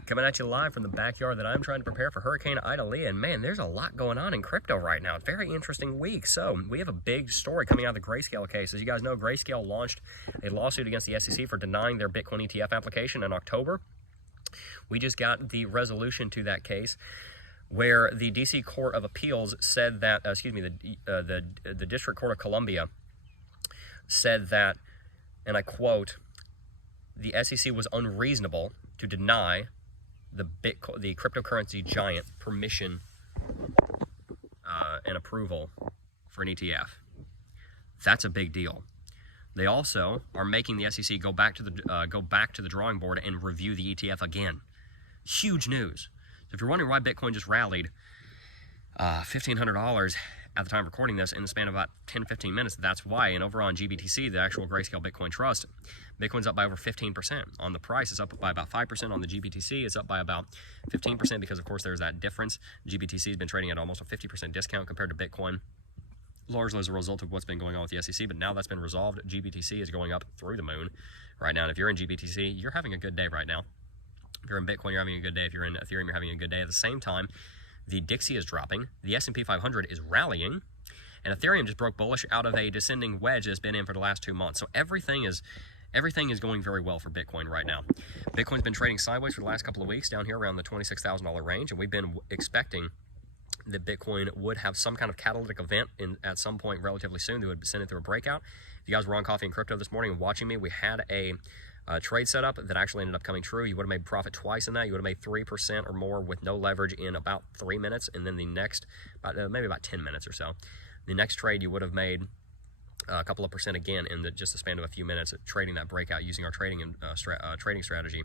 Coming at you live from the backyard that I'm trying to prepare for Hurricane Ida. And man, there's a lot going on in crypto right now. Very interesting week. So we have a big story coming out of the GRAYSCALE case. As you guys know, GRAYSCALE launched a lawsuit against the SEC for denying their Bitcoin ETF application in October. We just got the resolution to that case, where the DC Court of Appeals said that, the District Court of Columbia said that, and I quote, the SEC was unreasonable to deny the cryptocurrency giant permission and approval for an ETF. That's a big deal. They also are making the SEC go back to the drawing board and review the ETF again. Huge news. So if you're wondering why Bitcoin just rallied $1,500 at the time of recording this in the span of about 10-15 minutes, that's why. And over on GBTC, the actual GRAYSCALE Bitcoin Trust, Bitcoin's up by over 15%. On the price, it's up by about 5%. On the GBTC, it's up by about 15% because, of course, there's that difference. GBTC has been trading at almost a 50% discount compared to Bitcoin, largely as a result of what's been going on with the SEC. But now that's been resolved. GBTC is going up through the moon right now. And if you're in GBTC, you're having a good day right now. If you're in Bitcoin, you're having a good day. If you're in Ethereum, you're having a good day. At the same time, the Dixie is dropping, the S&P 500 is rallying, and Ethereum just broke bullish out of a descending wedge that's been in for the last 2 months. So everything is going very well for Bitcoin right now. Bitcoin's been trading sideways for the last couple of weeks down here around the $26,000 range, and we've been expecting that Bitcoin would have some kind of catalytic event at some point relatively soon that would send it through a breakout. If you guys were on Coffee and Crypto this morning and watching me, we had a trade setup that actually ended up coming true. You would have made profit twice in that. You would have made 3% or more with no leverage in about 3 minutes, and then the next, maybe about 10 minutes or so. The next trade you would have made a couple of percent again in just the span of a few minutes trading that breakout using our trading strategy.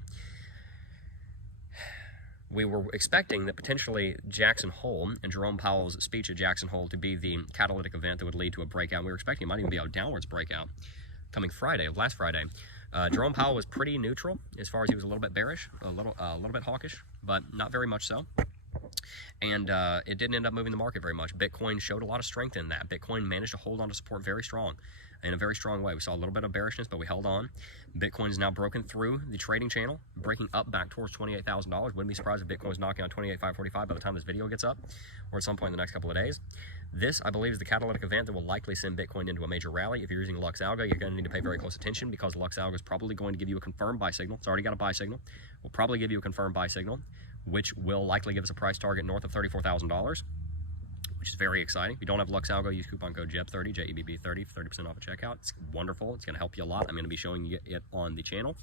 We were expecting that potentially Jackson Hole and Jerome Powell's speech at Jackson Hole to be the catalytic event that would lead to a breakout. We were expecting it might even be a downwards breakout coming last Friday. Jerome Powell was pretty neutral as far as he was a little bit bearish, a little bit hawkish, but not very much so. And it didn't end up moving the market very much. Bitcoin showed a lot of strength in that. Bitcoin managed to hold on to support very strong, in a very strong way. We saw a little bit of bearishness, but we held on. Bitcoin is now broken through the trading channel, breaking up back towards $28,000. Wouldn't be surprised if Bitcoin was knocking on 28,545 by the time this video gets up, or at some point in the next couple of days. This, I believe, is the catalytic event that will likely send Bitcoin into a major rally. If you're using Lux Algo, you're going to need to pay very close attention because Lux Algo is probably going to give you a confirmed buy signal. It's already got a buy signal. Will probably give you a confirmed buy signal, which will likely give us a price target north of $34,000, which is very exciting. If you don't have Lux Algo, use coupon code JEB30, JEBB30 for 30% off at checkout. It's wonderful. It's going to help you a lot. I'm going to be showing you it on the channel.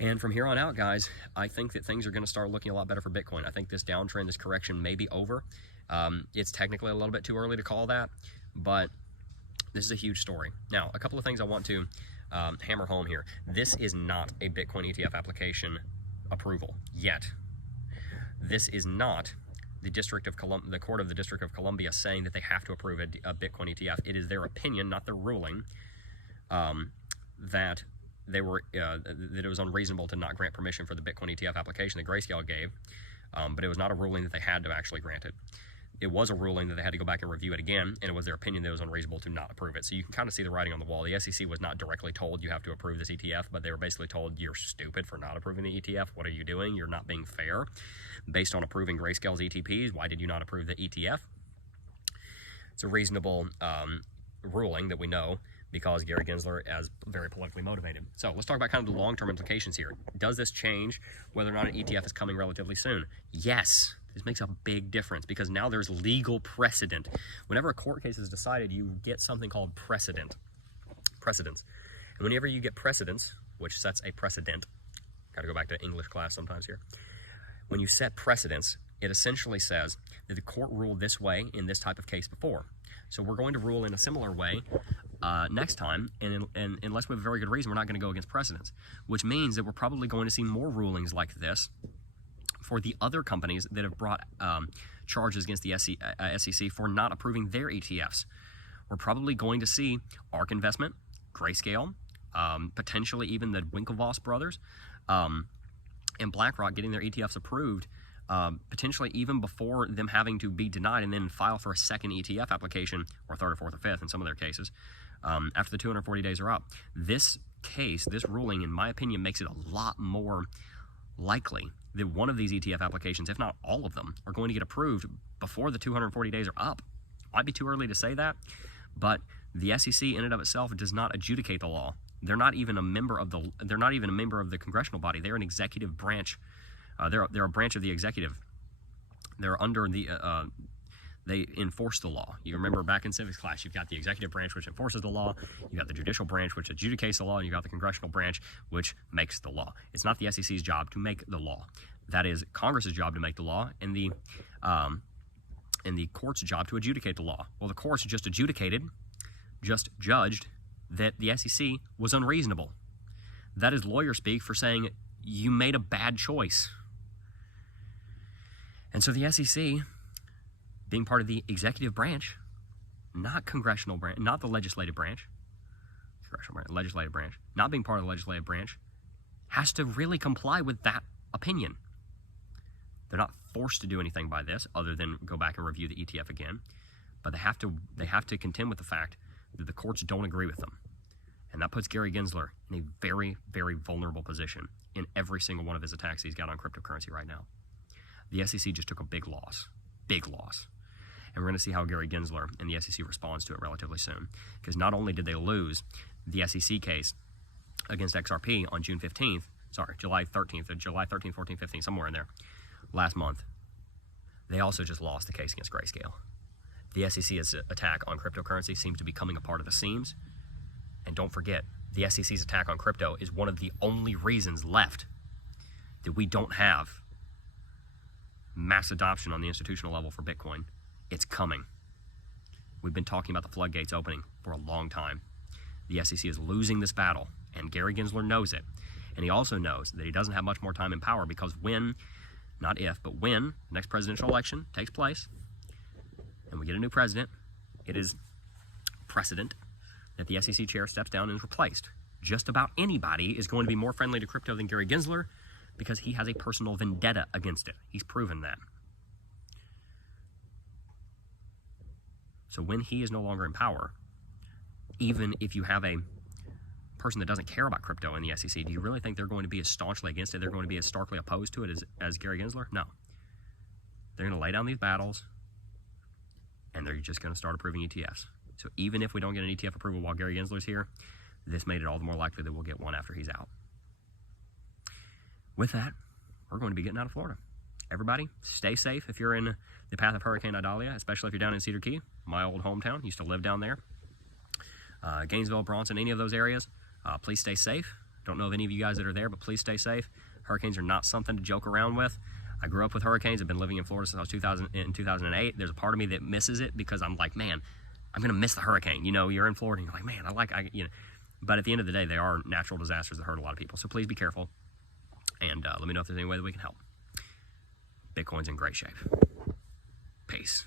And from here on out, guys, I think that things are going to start looking a lot better for Bitcoin. I think this downtrend, this correction may be over. It's technically a little bit too early to call that, but this is a huge story. Now, a couple of things I want to hammer home here. This is not a Bitcoin ETF application approval yet. This is not the the Court of the District of Columbia saying that they have to approve a Bitcoin ETF. It is their opinion, not their ruling, that it was unreasonable to not grant permission for the Bitcoin ETF application that GRAYSCALE gave, but it was not a ruling that they had to actually grant it. It was a ruling that they had to go back and review it again, and it was their opinion that it was unreasonable to not approve it. So you can kind of see the writing on the wall. The SEC was not directly told you have to approve this ETF, but they were basically told you're stupid for not approving the ETF. What are you doing? You're not being fair. Based on approving GRAYSCALE's ETPs, why did you not approve the ETF? It's a reasonable ruling that we know because Gary Gensler is very politically motivated. So let's talk about kind of the long-term implications here. Does this change whether or not an ETF is coming relatively soon? Yes. This makes a big difference because now there's legal precedent. Whenever a court case is decided, you get something called precedence. And whenever you get precedence, which sets a precedent, got to go back to English class sometimes here. When you set precedence, it essentially says that the court ruled this way in this type of case before. So we're going to rule in a similar way next time, and unless we have a very good reason, we're not going to go against precedence, which means that we're probably going to see more rulings like this for the other companies that have brought charges against the SEC for not approving their ETFs. We're probably going to see ARK Investment, GRAYSCALE, potentially even the Winklevoss brothers, and BlackRock getting their ETFs approved, potentially even before them having to be denied and then file for a second ETF application, or third or fourth or fifth in some of their cases, after the 240 days are up. This ruling, in my opinion, makes it a lot more likely that one of these ETF applications, if not all of them, are going to get approved before the 240 days are up. Might be too early to say that, but the SEC in and of itself does not adjudicate the law. They're not even a member of the congressional body. They're an executive branch. They're a branch of the executive. They're under the they enforce the law. You remember back in civics class, you've got the executive branch, which enforces the law. You've got the judicial branch, which adjudicates the law. And you've got the congressional branch, which makes the law. It's not the SEC's job to make the law. That is Congress's job to make the law, and the court's job to adjudicate the law. Well, the courts just judged that the SEC was unreasonable. That is lawyer speak for saying you made a bad choice. And so the SEC, being part of the executive branch, not congressional branch, not the legislative branch, legislative branch, not being part of the legislative branch, has to really comply with that opinion. They're not forced to do anything by this other than go back and review the ETF again, but they have to contend with the fact that the courts don't agree with them. And that puts Gary Gensler in a very, very vulnerable position in every single one of his attacks he's got on cryptocurrency right now. The SEC just took a big loss. Big loss. And we're going to see how Gary Gensler and the SEC responds to it relatively soon. Because not only did they lose the SEC case against XRP on July 13th, 14th, 15th, somewhere in there, last month, they also just lost the case against GRAYSCALE. The SEC's attack on cryptocurrency seems to be coming apart at the seams. And don't forget, the SEC's attack on crypto is one of the only reasons left that we don't have mass adoption on the institutional level for Bitcoin. It's coming. We've been talking about the floodgates opening for a long time. The SEC is losing this battle, and Gary Gensler knows it. And he also knows that he doesn't have much more time in power, because when, not if, but when the next presidential election takes place and we get a new president, it is precedent that the SEC chair steps down and is replaced. Just about anybody is going to be more friendly to crypto than Gary Gensler, because he has a personal vendetta against it. He's proven that. So when he is no longer in power, even if you have a person that doesn't care about crypto in the SEC, do you really think they're going to be as staunchly against it? They're going to be as starkly opposed to it as Gary Gensler? No. They're going to lay down these battles, and they're just going to start approving ETFs. So even if we don't get an ETF approval while Gary Gensler's here, this made it all the more likely that we'll get one after he's out. With that, we're going to be getting out of Florida. Everybody, stay safe if you're in the path of Hurricane Idalia, especially if you're down in Cedar Key, my old hometown. Used to live down there. Gainesville, Bronson, any of those areas. Please stay safe. Don't know of any of you guys that are there, but please stay safe. Hurricanes are not something to joke around with. I grew up with hurricanes. I've been living in Florida since I was in 2008. There's a part of me that misses it, because I'm like, man, I'm going to miss the hurricane. You know, you're in Florida and you're like, man, But at the end of the day, they are natural disasters that hurt a lot of people. So please be careful. And let me know if there's any way that we can help. Bitcoin's in great shape. Peace.